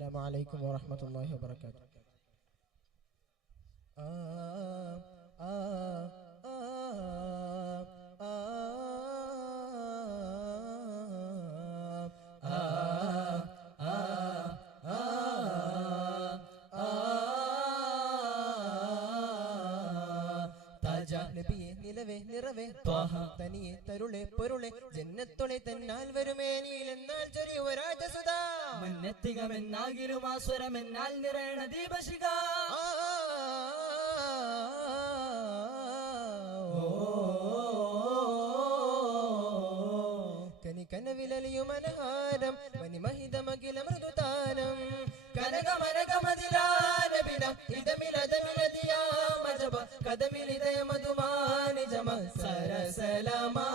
അസ്സലാമു അലൈക്കും വറഹ്മത്തുള്ളാഹി വബറകാതുഹു. നിലവേ നിറവേ തനിയെ തരുളെ പൊരുളെ ജന്നത്തൊളെ തന്നാൽ വരുമേനിയിലെന്നാൽ ചൊരിയ രാജസുത മുന്നെത്തികമെന്നാകിലും ആസ്വരമെന്നാൽ നിറയണ ദീപശിഖ കനികനവിലലിയും അനഹാരം മനിമഹിതമകില മൃദുതാനം കനകമനകമതിലാനബിന ഇതമിലതമിലതിയാമജബ കദമിലിതയമതുമാനിജമ സരസലമാ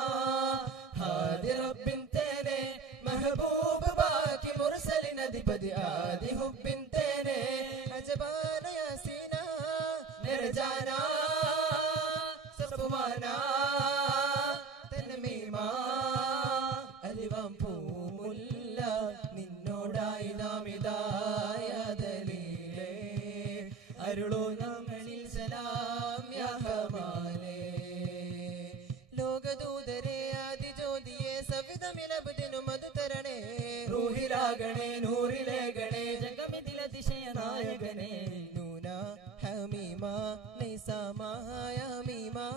ഹാദി റബ്ബിൻ തേനെ മെഹബൂബ് ബാക്കി മുർസലിൻ അധിപതി ആദി ഹുബ്ബിൻ തേനെ അജബാന യാസീന മേരെ ജാനാ സഫ്വാനാ തൻമീമാ അലിവാം പൂമുല്ല നിന്നോടായി നാമിതായതലീലേ അരുളോ നമ്മളിൽ സലാം യാ ഹമാലേ ലോകദൂതരെ ആദിജ്യോതിയെ സവിധമിലബുദിനു മധുതരണേ റൂഹിലാകണേ നൂറിലേകണേ ജഗമിതിലതിശയ നായകനേ നൂന ഹമീമ നൈസാമാ യമീമാ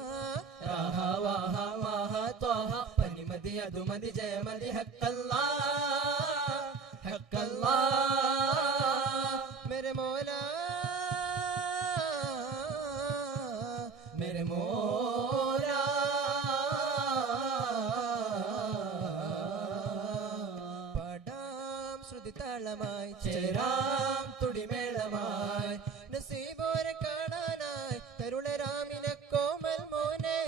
റാഹ വാഹ വാഹ ത്വാഹ പനിമതി അതുമതി ജയമതി ഹക്കല്ലാ ഹക്കല്ലാ മേരെ മൗലാ മേരെ മൗലാ പാടാം ശ്രുതി താളമായി ചേരാം തുടിമേളമായി നസീബോരെ കാണാനായി തരുളരാമിനെ കോമൽ മോനെ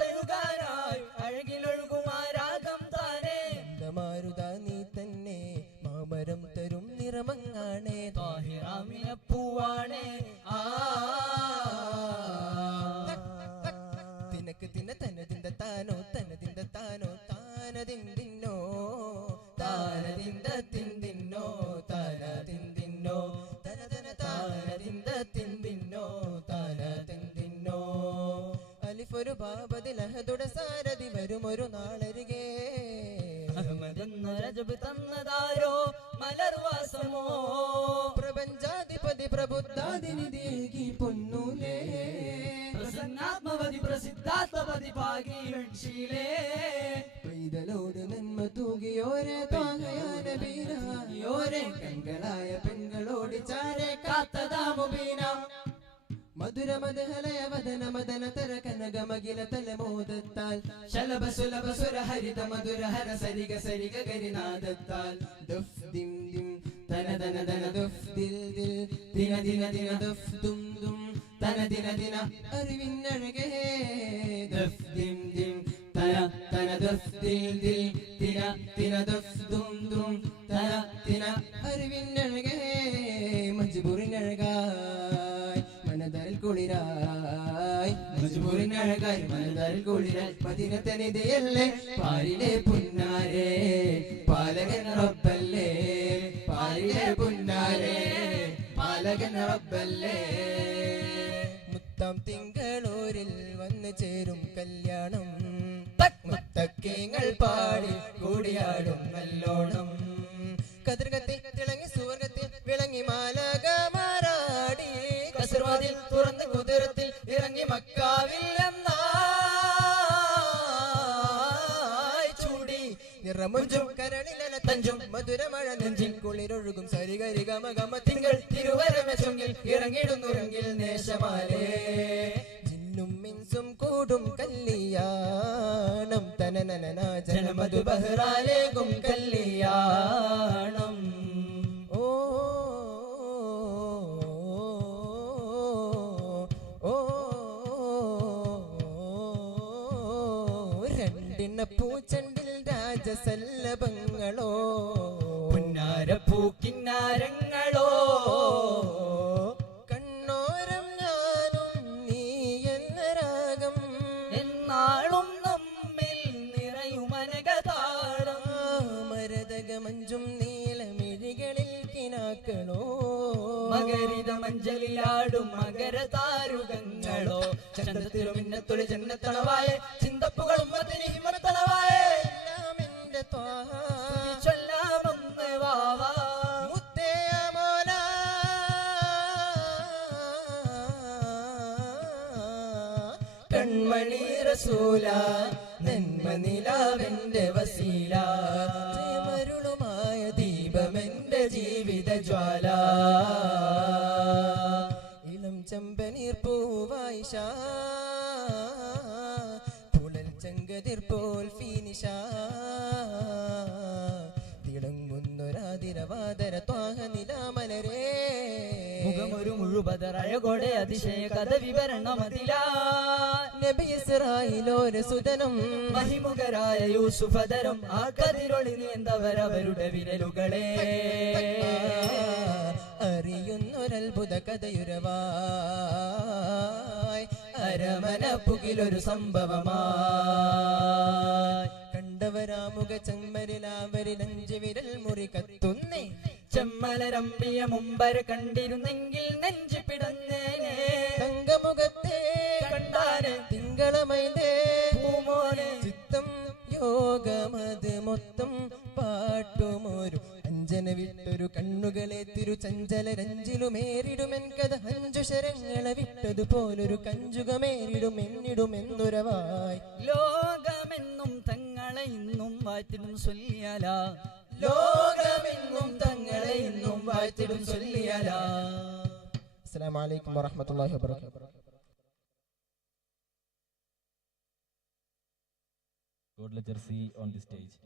തഴുകാനായി അഴകിലൊഴുകുമാരാഗം താനേ മാരുത നീ തന്നെ മാമരം തരും നിറമങ്ങാണേ താഹിറാമിനെ പൂവാണേ തിനക്ക് തിന തനതിന്റെ താനോ തനതിന്റെ താനോ താനതിന്തിന്നോ താനതിന്ത തിന്തിന്നോ താനതിന്തിന്നോ തനതന താനതിന്ത തിന്തിന്നോ താനതിന്തിന്നോ അലിഫൊരു ബാബതിൽ അഹദുടെ സാരഥി വരുമൊരു നാളരികെ അഹമ്മദെന്ന രജബ് തന്നതാരോ മലർവാസമോ പ്രപഞ്ചാധിപതി പ്രബുദ്ധാദിനിധി പൊന്നൂലേ പ്രസന്നാത്മവതി പ്രസിദ്ധാത്മവതി ഭാഗീഷീലേ പൈതലോട് നന്മ തൂകിയോരെ താകയാനബീനയോരെ കൺകളായ പെൺകളോട് ചാരെ കാത്തതാമുബീന മധുര മദഹലയ വദന മദന തര കനകമകില തലമോദത്താൽ ശലഭ സുലഭ സുര ഹരിത മധുര ഹര സരിഗ സരിഗ ഗരിനാദത്താൽ ദഫ് ദിം ദിം തന തന തന ദഫ് ദിൽ ദിൽ ദിന ദിന ദിന ദഫ് ദും ദും തന ദിന ദിന അറിവിന്നഴകേ ദഫ് ദിം ദിം തന തന ദഫ് ദിൽ ദിൽ ദിന ദിന ദഫ് ദും ദും തന ദിന അറിവിന്നഴകേ മജ്ബൂറിനഴകായി മനദാരിൽ കുളിരായി മജ്ബൂറിനഴകായി മനദാരിൽ കുളിരായി മദീനത്തനിതയല്ലേ പാരിലെ പുന്നാരേ പാലകൻ റബ്ബല്ലേ പാരിലെ പുന്നാരേ പാലകൻ റബ്ബല്ലേ മുത്തം തിങ്കളൂരിൽ വന്നു ചേരും കല്യാണം മുത്തക്കേങ്ങൾ പാടി കൂടിയാടും നല്ലോണം കതിർകത്തി തിളങ്ങി സുവർഗത്തിൽ വിളങ്ങി മാലകമാരാടി കസർവാതിൽ തുറന്ന് കുതിരത്തിൽ ഇറങ്ങി മക്കാവിൽ എന്നായി ചൂടി നിറമുഞ്ചും കരളിലല തഞ്ചും മധുരമഴ നെഞ്ചിൽ കുളിരൊഴുകും സരികരി ഗമ ഗമ തിങ്കൾ തിരുവരമശുങ്കിൽ ഇറങ്ങിടുന്നുറങ്ങിൽ നേശമാലേ ജിന്നും മിൻസും കൂടും കല്യാണം തനനന ജനമധു ബഹ്റാലേകും കല്യാണം ഓ ഓ രണ്ടിന പൂച്ചണ്ടിൽ രാജസല്ലഭങ്ങളോ പുന്നാരപ്പൂക്കിന്നാരങ്ങളോ കണ്ണോരം ഞാനും നീ എന്ന രാഗം എന്നാളും നമ്മിൽ നിറയുമനകതാളം മരതക മഞ്ചും നീലമിഴികളിൽ മകരിത മഞ്ചലിലാടും മകര താരുകങ്ങളോ ചന്ദ്രത്തിലും മിന്നത്തുളി ജന്നത്തണവായ ചിന്തപ്പുകൾ ഉമ്മത്തിന് ഹിമ്മത്തണവായ എല്ലാം എന്റെ ത്വാഹ ചൊല്ലാമെന്ന് വാവാ മുത്തേ മോല കൺമണി റസൂല നന്മ നിലാവെന്റെ വസീല ജയമരുളുമായ ദീപമെന്റെ ജീവിത ജ്വാല ഇളം ചെമ്പനീർ പൂവായിഷ പുലൽ ചെങ്കതിർ പോൽ ഫീനിഷ തിളങ്ങുന്നൊരാതിരവാദര ത്വാഹ നിലാമലരേ മുഖമൊരു മുഴുപതറയകൊടെ അതിശയ കഥ വിവരണമതില നബി ഇസ്രായേലോര സുതനം മഹിമുഖരായ യൂസുഫതരം ആ കതിരൊളി നീന്തവരവരുടെ വിരലുകളെ അറിയുന്നൊരത്ഭുത കഥയുരവായ് അരമന പുകിലൊരു സംഭവമായി കണ്ടവരാമുഖ ചെമ്മരിലാവരിൽ 5 വിരൽ മുറി കത്തുന്നേ ചെമ്മലരമ്പിയ മുമ്പര കണ്ടിരുന്നെങ്കിൽ നെഞ്ചു പിടന്നേനെ തങ്കമുഖത്തെ കണ്ടാന് തിങ്കളമൈലേ പൂമോനെ ചിത്തം യോഗമത് മൊത്തം പാട്ടുമൊരു അഞ്ജന വിട്ടൊരു കണ്ണുകളെ തിരുചഞ്ചല രഞ്ചിലുമേറിടുമെൻ കഥ 5 ശരങ്ങളെ വിട്ടതുപോലൊരു കഞ്ചുകമേറിടുമെന്നിടുമെന്നുരവായി ലോകമെന്നും തങ്ങളെ ഇന്നും വാഴ്ത്തിടും ചൊല്ലിയാല ലോകമെങ്ങും തങ്ങളെ ഇന്നും വാഴ്ത്തിടും ചൊല്ലിയാല അസ്സലാമു അലൈക്കും വറഹ്മത്തുള്ളാഹി വബറകാതുഹു. God let us see on the stage.